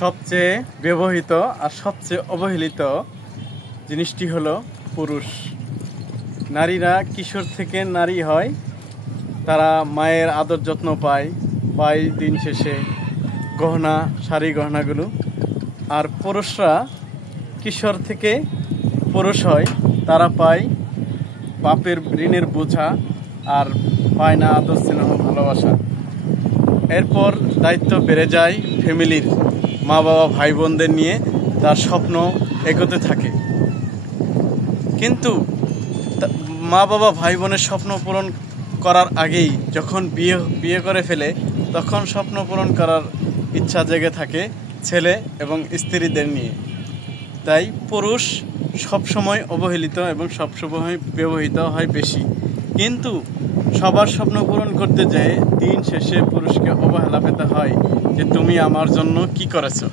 সবচেয়ে ব্যবহৃত আর সবচেয়ে অবহেলিত জিনিসটি হলো পুরুষ। নারীরা কিশোর থেকে নারী হয়, তারা মায়ের আদর যত্ন পায় দিন শেষে গহনা, শাড়ি গহনাগুলো। আর পুরুষরা কিশোর থেকে পুরুষ হয়, তারা পায় বাপের ঋণের বোঝা আর পায় না আদর স্নেহ ভালোবাসা। এরপর দায়িত্ব বেড়ে যায় ফ্যামিলির, মা বাবা ভাই বোনদের নিয়ে তার স্বপ্ন এগোতে থাকে। কিন্তু মা বাবা ভাই বোনের স্বপ্ন পূরণ করার আগেই যখন বিয়ে করে ফেলে, তখন স্বপ্ন পূরণ করার ইচ্ছা জেগে থাকে ছেলে এবং স্ত্রীদের নিয়ে। তাই পুরুষ সবসময় অবহেলিত এবং সবসময় ব্যবহৃত হয় বেশি। কিন্তু সবার স্বপ্ন পূরণ করতে যেয়ে দিন শেষে পুরুষকে অবহেলা পেতে হয় যে তুমি আমার জন্য কি করেছো।